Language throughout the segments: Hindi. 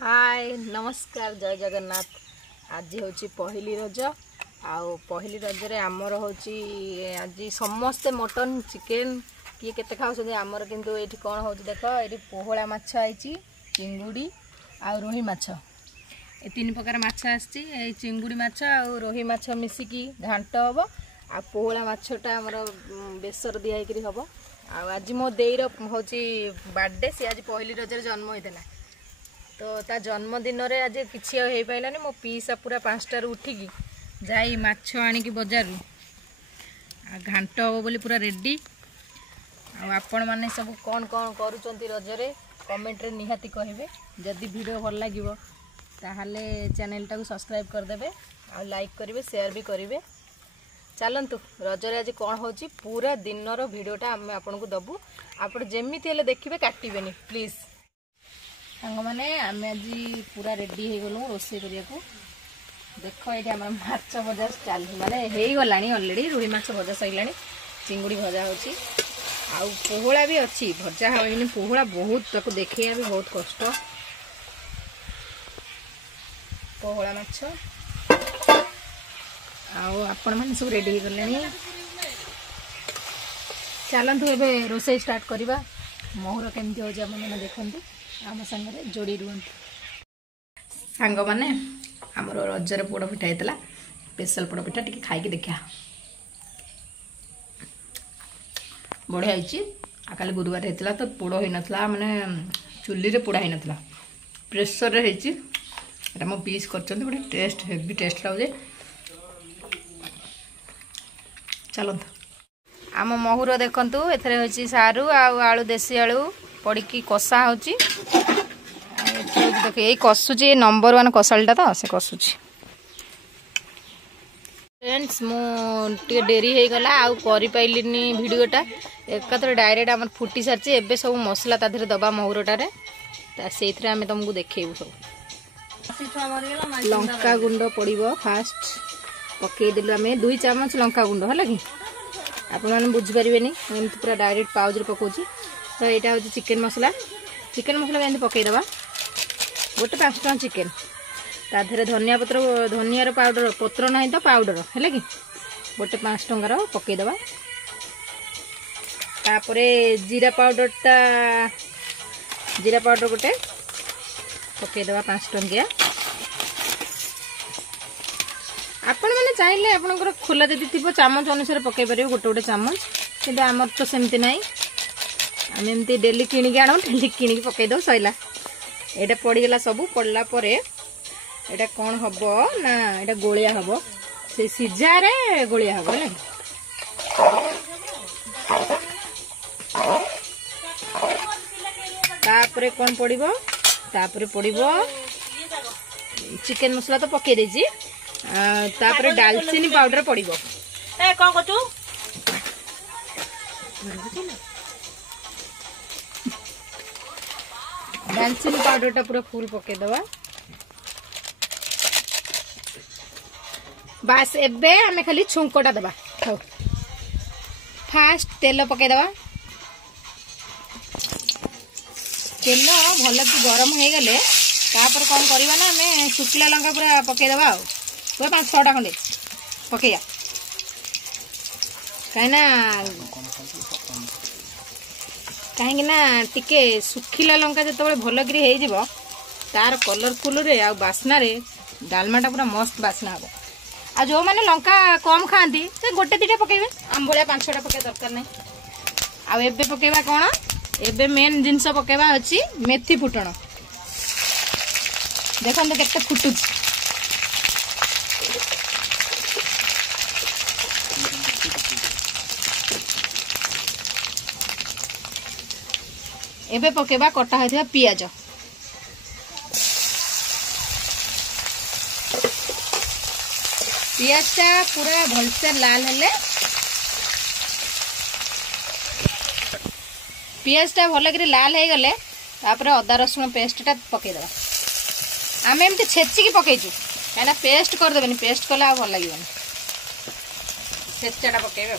हाय नमस्कार जय जगन्नाथ। आज हूँ पहली रज आउ पहली रजरे आमर हूँ आज समस्ते मटन चिकेन किए केते खाऊँ आमर किंतु ये कौन हो देख ये पोहला माछ आई चिंगुड़ी आ रोही माछ ए तीन प्रकार माछ आसी चिंगुड़ी माछ आ रोही माछ मिसिकी घांट हम आ पोहला माछटा आमर बेसर दिखाई हम। आज मो देईर हूँ बर्थडे सी आज पहली रजरे जन्म होता तो ता जन्मदिन रे आज किसी हो पारानी मो पीसा पूरा 5टार उठिकी जाई माछ आनिकी बजार घांट हम बोली पूरा रेडी। आपण माने सब कौन कौन करूचंती रजरे कमेंट रे निहाती कहिबे। जदि वीडियो भल लागिवो ताहाले चैनल टाको सब्सक्राइब करदेबे आ लाइक करिवे शेयर भी करिवे। चलंतु रजरे आज कौन होची पूरा दिनर वीडियोटा आम आपनको दबु आपण जेमिति हेले देखिबे काटिबेनी प्लीज। सांग मैंने आम आज पूरा रेडी हो गलु रोसे करिया को देख ये आम माछ भजा चल माने हो गला अलरेडी रुही माछ भजा सैला चिंगुड़ी भजा होची आउ पोहला भी अच्छी भजा होनी पोहला बहुत ताको देखिया भी बहुत कष्ट पोहला माछ आउ आपण माने सब रेडी हो गले। चलतु एबे रोसे स्टार्ट करवा मोहर केमती हो मैंने देखते आम सागर जोड़ी रुहत सांग मैंने आमर रजर पोड़ पिठा होता स्पेशल पोड़ पिठा टी खाई देखा बढ़िया काली गुरुवार होता तो पोड़ हो ना माने चुली रे पोड़ा होता प्रेसर रे होता मो पीस कर टेस्ट हेवी टेस्ट लगे। चलत आम महुर देखु ए सारू आलू देसी आलू पड़ी कषा होची देख ये कसुची नंबर 1 कषाटा तो से कसुची फ्रेंड्स मुझे डेरी हो गला आउ करि पाइलिनी वीडियोटा एकाथरे डायरेक्ट आम फुटी सारी एबे सब मसला ता देहरे दबा महुरटारे से तुमको देखेबू सब लंका गुंड पड़ो फास्ट पकईदेलु आम 2 चामच लंका गुंड है कि आपने बुझीपारे एमती पूरा डायरेक्ट पाउच पकाउची। तो यहाँ हूँ चिकेन मसला केमती पकईदबा गोटे 5 टଙ୍କା चिकेन ता देहरे धनिया पत्र धनियार पाउडर पत्र ना तो पाउडर है कि गोटे 5 टଙ୍କାର पकईदबा तापरे जीरा पाउडर गोटे पकईदबा 5 टଙ୍କିଆ। आपण मैंने चाहिए आपंकर खोला जदि थी चामच अनुसार पकई पारे गोटे गोटे चामच किंतु आमर तो सेमती नाई आम एमती डेली किणिकी आण डेली किणिकी पकईद सैला यहाँ पड़गला सब पड़ला यहाँ कौन हम ना यहाँ गोलिया हम से सीजार गोलिया हम है तापरे कौन पड़ो तापरे पड़ो चिकेन मसला तो पकई देजी तापरे दालचीनी पाउडर पड़ो कौन कचु दालचीनी पाउडर पूरा फुल पकईदबा बास एबे आमे खाली छुंकटा दबा फास्ट तेल पकईदबा तेल भल कि गरम हो गले तापर कौन करवा ना आमे शुखला लंका पूरा पकईदबा पूरा 5-6टा खंडे पकईया कहीं टिके सुखिला लंका जो भल कि तार कलरफुल रे आ बास्ना रे डालमाटा पूरा मस्त बास्ना हम। आ जो मैंने लंका कम खाती से गोटे 2टा पकेबे आम भाया 5-6टा पकड़ा दरकार नहीं। आबे पकेबा कौन एबे मेन जिनस पकेबा अच्छी मेथी फुटण देखते केते फुटुच एबे पकेबा कटा होइथिबा पियाज पियाजटा पूरा भलसे लाल हेले पियाजटा भल कि लाल हो गले तापरे अदा रसुण पेस्टटा पकईदबा आम एमती छेचिकी पकईचु कहीं पेस्ट करदेबेनि पेस्ट कले भल लगे छेचाटा पकईबे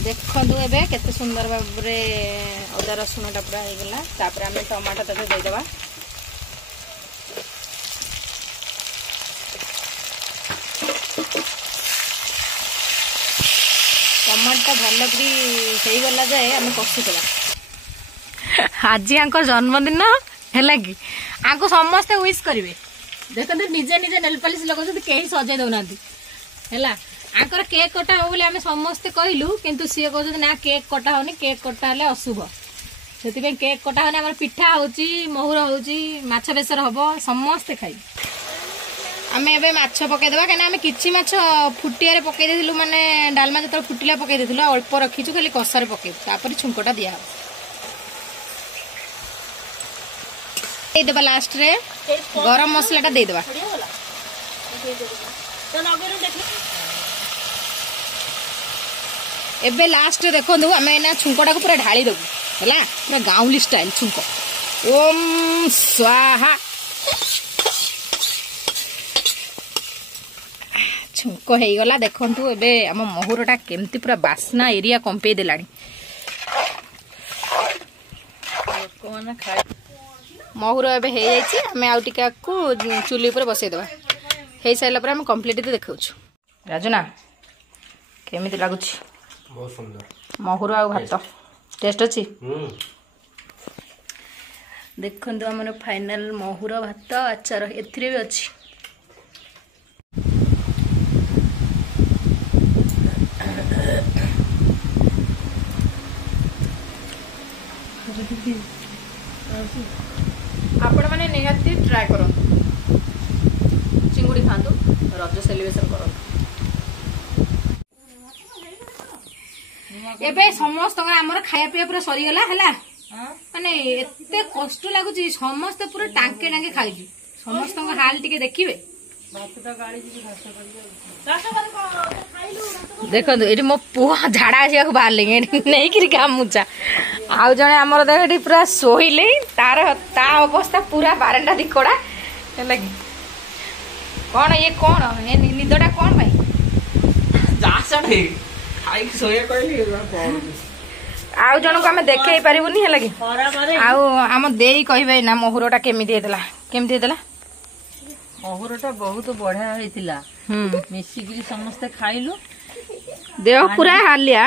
देखु एबे केते सुंदर भाबरे अदा रसुणटा पूरा हो गला। तापर आम टमाटो तक देदेबा। टमाटो भल कि गला जाए आम कषिदेवा। आज आंकर जन्मदिन है कि आंको समस्ते विश करेंगे। देखते निजे निजे नेल पॉलिश लगाउछथि केही सजाई दउना है आंकर केक कटा हो बोले आम समस्ते कहलु किंतु सी कहते ना केक कटा होनी केक कटा हेले अशुभ से केक कटा होनी आम पिठा होची महुर होची माछ बेसर हम समस्ते खाई। आम ए माछ पकईदेवा कहीं आम कि माछ फुटिया पकई देलु माने डालमा जो फुटिला पकई देलु अल्प रखीचु खाली कषार पकईबू छुंकटा दिया देवा। लास्ट रे गरम मसला टा देदेवा। एबे लास्ट रे देखो आम एना छुंकटा को पूरा ढाली देबू है पूरा गाउली स्टाइल छुंक। ओम स्वाहा छुंक हो गला। देखंतु एबे आम महुरटा केमती पूरा बास्ना एरिया कंपे देलानी। महुर एबे हे जाइछि आमे आउ टिका को चुली ऊपर बसै देबा। हे साइला पर हम कंप्लीट देखाउछु। राजुना केमिति लागुछि? बहुत सुंदर महुर आ भात टेस्ट अछि। देखंतु हमर फाइनल महुर भात अचार एथिरे भी अछि। आपण माने निहाती ट्राई करो चिंगुड़ी खातु रज सेलिब्रेशन करो। एबे समस्त आमर खाया पिया पूरा सरी गला हैला माने एते कष्ट लागुची समस्त पूरा टांके टांके खाइजु समस्त हाल टिके देखिबे। देखो ये मो पुआ झाड़ा आसिया बाहर नहीं कि गामुचा आउ जने आमर देख पूरा शोले तार ता अवस्था पूरा बारंडा दिकड़ा है कौन ये कौन ये निदटा कौन भाई आउ जन को आम देखे पारिबुनी है कि आउ आम देई कहबे ना महुरटा केमिति हेतला केमिति हेतला? महुरटा बहुत बढ़िया होइतिला मिसिकी समस्ते खाइलु देह पूरा हालिया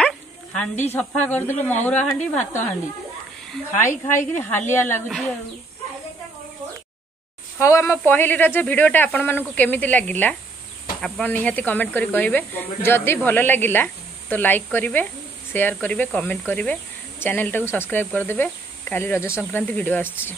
हांडी सफा कर दिलु महुर हांडी भात हांडी खाई खाई करी हालिया लागुची। हौ आम पहली रज भिडियोटा आपण मानकु केमिति लागिला आपण निहाती कमेंट करी कहिबे। जदी भलो लागिला तो लाइक करिवे शेयर करिवे कमेंट करिवे चैनल टाको सब्सक्राइब कर देबे। काली रज संक्रांति वीडियो आछि।